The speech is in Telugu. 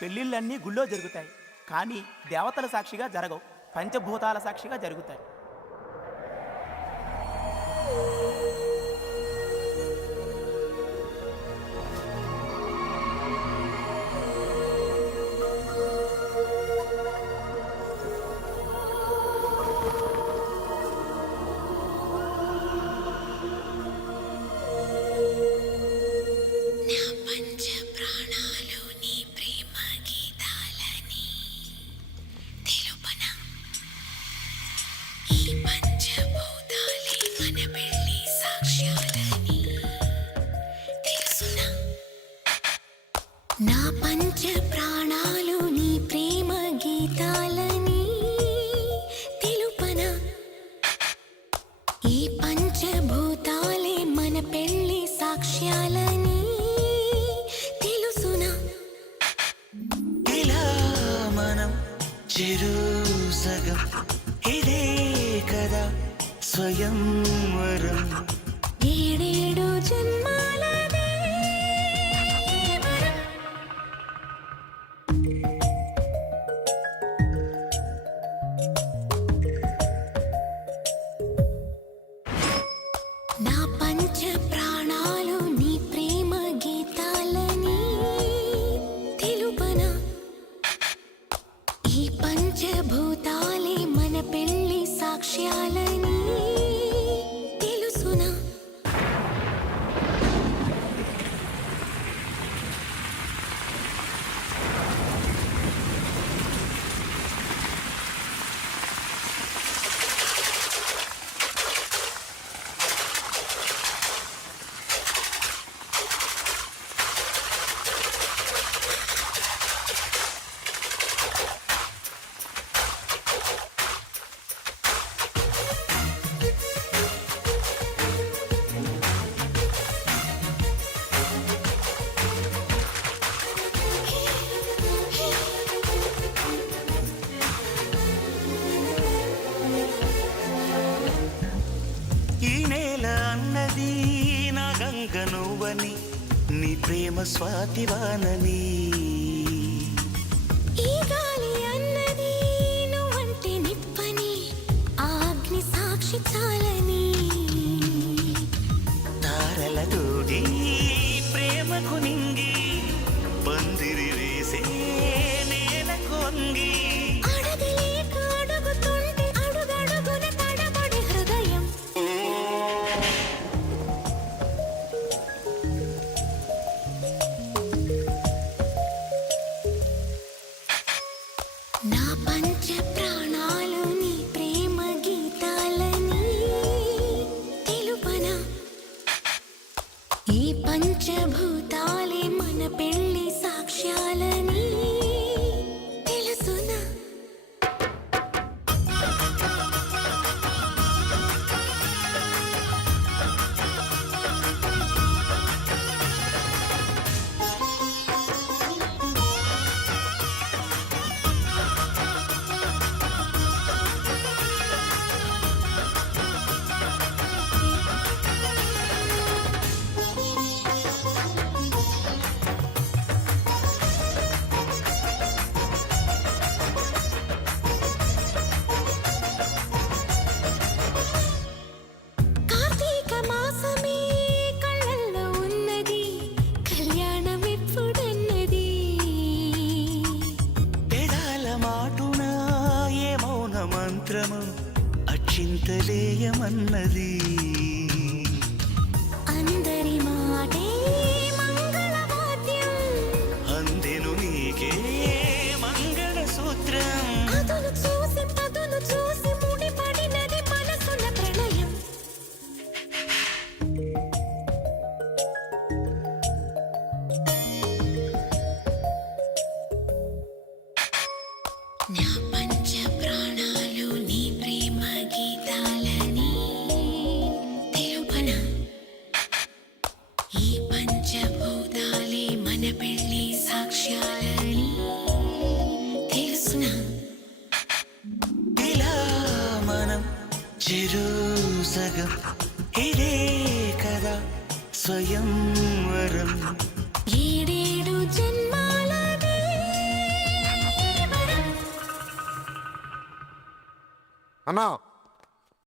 పెళ్ళిళ్ళన్నీ గుళ్ళో జరుగుతాయి, కానీ దేవతల సాక్షిగా జరగవు, పంచభూతాల సాక్షిగా జరుగుతాయి. నా పంచ ప్రాణాలు నీ ప్రేమ గీతాలని తెలుపనా, ఈ పంచభూతాలే మన పెళ్లి సాక్ష్యాలని తెలుసునా. ఇలా మనం చెరు సగం ఇదే కదా స్వయంవరం. ఏడేడు జన్మాలదే వరం. నా పంచ ప్రాణాలు నీ ప్రేమ గీతాలని తెలుపనా, ఈ పంచభూతాలే మన పెళ్లి సాక్ష్యాలని తెలుసునా. ఈ నేల అన్నది నా గంగ నువ్వని, నీ ప్రేమ స్వాతివానని. ఈ గాలి అన్నది నువ్వంటే నిప్పని, ఆ అగ్ని సాక్షి చాలని. తారలతోటి ప్రేమకు నింగి పందిరి వేసే నేల కొంగి. అడగలేక అడుగుతుంటే అడుగడుగున తడబడి హృదయం. నా పంచ ప్రాణాలు నీ ప్రేమ గీతాలని తెలుపనా, ఈ పంచభూతాలే మన పెళ్లి సాక్ష్యాలని తెలుసునా. కార్తీక మాసమే కళ్ళల్లో ఉన్నది, కళ్యాణం ఎప్పుడన్నది. పెదాల మాటున ఏ మౌన మంత్రము అక్షింతలేయమన్నది. అందరి మాటే మంగళవాద్యం, అందెను నీకే మంగళ సూత్రం. అదును చూసి పదును చూసి ముడిపడినది మనసుల ప్రణయం. నా పంచ ప్రాణాలు నీ ప్రేమ గీతాలని తెలుపనా, ఈ పంచభూతాలే మన పెళ్లి సాక్ష్యాలని తెలుసునా. ఇలా మనం చెరు సగం ఇదే కదా స్వయంవరం. ఏడేడు జన్మాలదే అన్నా